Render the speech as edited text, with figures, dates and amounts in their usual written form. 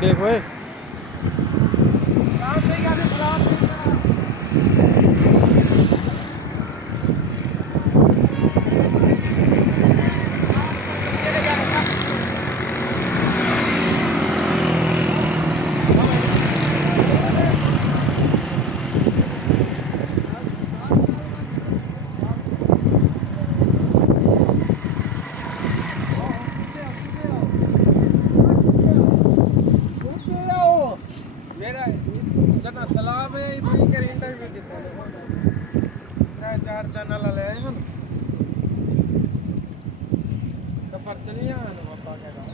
देख भाई सलाम है इतनी कर इंटरव्यू कितना 4 चैनल ले आए हम तो पर चलिए ना पापा का